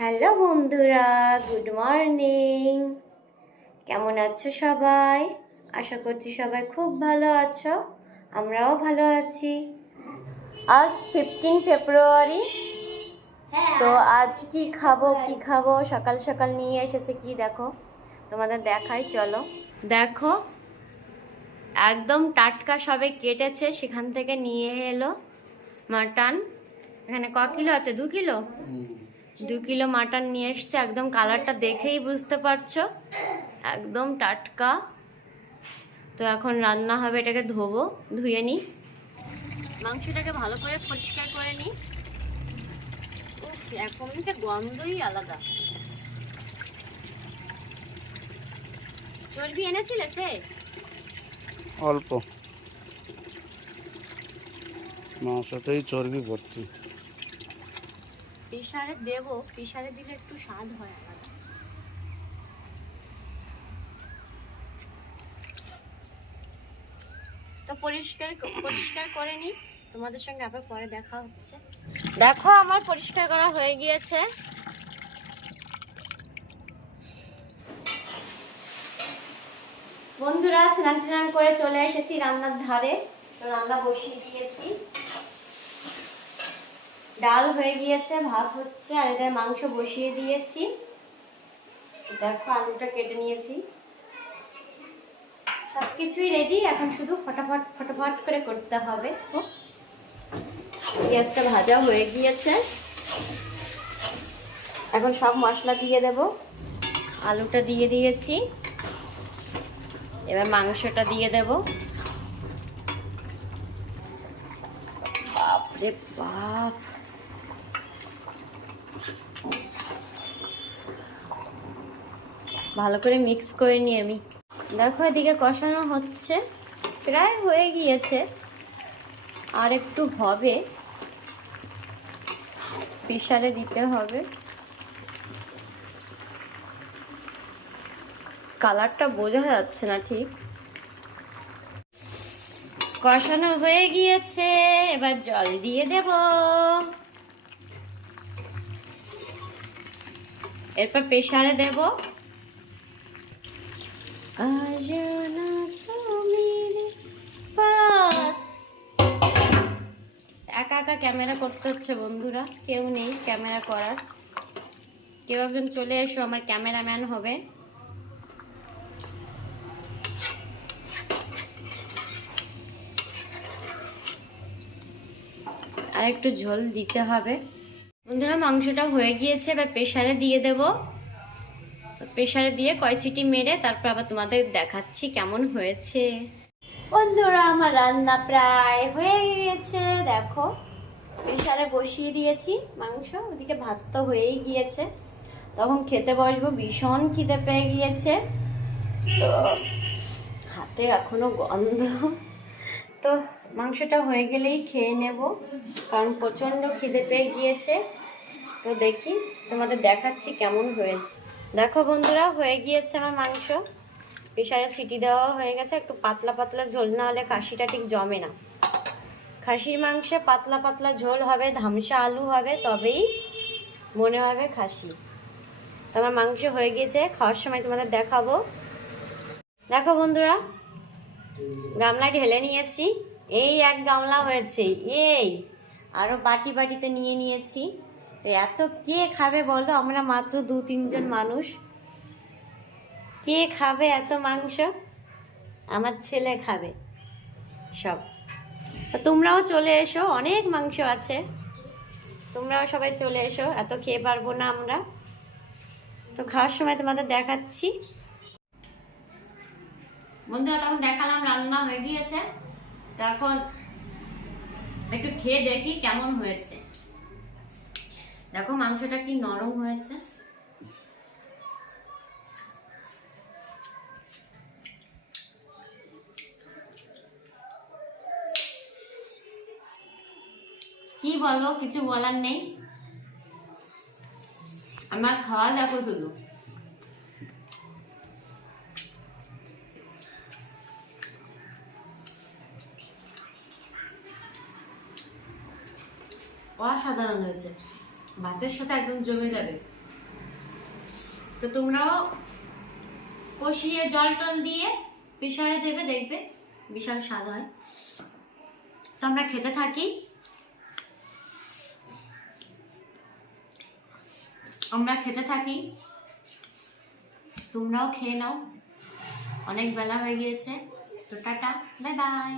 Hello বন্ধুরা, good morning. কেমন আছো সবাই? আশা করছি সবাই খুব ভালো আছো, আমরাও ভালো আছি। আজ 15 ফেব্রুয়ারি। তো আজ কি খাবো সকাল সকাল নিয়ে এসেছে কি দেখো, তোমাদের দেখাই, চলো দেখো। একদম টাটকা সবে কেটেছে, সেখান থেকে নিয়ে এলো মাটন। এখানে ক কিলো আছে? 2 কিলো। 2 কিলো মাটন নিয়ে এসছে। একদম কালারটা দেখেই বুঝতে পারছো, একদম টাটকা। তো এখন রান্না হবে, এটাকে ধোবো, ধুয়ে নিই, মাংসটাকে ভালো করে পরিষ্কার করে নিই। এখন এটা গন্ধই আলাদা। চর্বি এনেছিলে সে? অল্প মাংসতেই চর্বি ভর্তি। প্রেসারে দেবো, প্রেসারে দিলে একটু স্বাদ হয় আলাদা। তো পরিষ্কার করে নি, তোমাদের সঙ্গে আবার পরে দেখা হচ্ছে। দেখো আমার পরিষ্কার করা হয়ে গিয়েছে। বন্ধুরা, স্নান টান করে চলে এসেছি রান্নার ধারে। তো রান্না বসিয়ে দিয়েছি, ডাল হয়ে গিয়েছে, ভাত হচ্ছে, আর এদের মাংস বসিয়ে দিয়েছি। দেখো আলুটা কেটে নিয়েছি, সবকিছুই রেডি। এখন শুধু ফটাফট ফটাফট করে করতে হবে। পেঁয়াজটা ভাজা হয়ে গিয়েছে, এখন সব মশলা দিয়ে দেব। আলুটা দিয়ে দিয়েছি, এবার মাংসটা দিয়ে দেব। বাপরে বাপ, ভালো করে মিক্স করে নিই আমি। দেখো এদিকে কষানো হচ্ছে, প্রায় হয়ে গিয়েছে, আর একটু হবে, প্রেসারে দিতে হবে। কালারটা বোঝা যাচ্ছে না ঠিক। কষানো হয়ে গিয়েছে, এবার জল দিয়ে দেব। এরপর প্রেসারে দেব। একা একা ক্যামেরা করতে হচ্ছে বন্ধুরা, কেউ নেই ক্যামেরা করার। কেউ একজন চলে এসো, আমার ক্যামেরাম্যান হবে। আর একটু ঝোল দিতে হবে। বন্ধুরা, মাংসটা হয়ে গিয়েছে, এবার প্রেসারে দিয়ে দেব। প্রেসারে দিয়ে কয় সিটি মেরে তারপর আবার তোমাদের দেখাচ্ছি কেমন হয়েছে। বন্ধুরা, আমার রান্না প্রায় হয়ে গিয়েছে। দেখো প্রেসারে বসিয়ে দিয়েছি মাংস, ওদিকে ভাত তো হয়েই গিয়েছে। তখন খেতে বসবো, ভীষণ খিদে পেয়ে গিয়েছে। তো হাতে এখনো গন্ধ। তো মাংসটা হয়ে গেলেই খেয়ে নেব, কারণ প্রচণ্ড খিদে পেয়ে গিয়েছে। তো দেখি, তোমাদের দেখাচ্ছি কেমন হয়েছে। দেখো বন্ধুরা, হয়ে গিয়েছে আমার মাংস। প্রেসারে সিটি দেওয়া হয়ে গেছে। একটু পাতলা পাতলা ঝোল না হলে খাসিটা ঠিক জমে না। খাসির মাংসে পাতলা পাতলা ঝোল হবে, ধামসা আলু হবে, তবেই মনে হবে খাসি। আমার মাংস হয়ে গিয়েছে, খাওয়ার সময় তোমাদের দেখাবো। দেখো বন্ধুরা, গামলা ঢেলে নিয়েছি, এই এক গামলা হয়েছে। এই আরো বাটি বাটিতে নিয়ে নিয়েছি। তো এত কে খাবে বলো? আমরা মাত্র 2-3 জন মানুষ, কে খাবে এত মাংস? আমার ছেলে খাবে সব। তোমরাও চলে এসো, অনেক মাংস আছে, তোমরাও সবাই চলে এসো, এত খেয়ে পারবো না আমরা। তো খাওয়ার সময় তোমাদের দেখাচ্ছি। বন্ধুরা, তখন দেখালাম রান্না হয়ে গিয়েছে। তো এখন একটু খেয়ে দেখি কেমন হয়েছে। দেখো মাংসটা কি নরম হয়েছে। কি বলবো, কিছু বলার নেই। আমার খাওয়া দেখো শুধু। অসাধারণ হয়েছে, ভাতের সাথে একদম জমে যাবে। তো তোমরাও কষিয়ে জল টল দিয়ে প্রেসারে দেবে, দেখবে বিশাল স্বাদ হয়। তো আমরা খেতে থাকি। তোমরাও খেয়ে নাও, অনেক বেলা হয়ে গিয়েছে। তো টাটা, বাই বাই।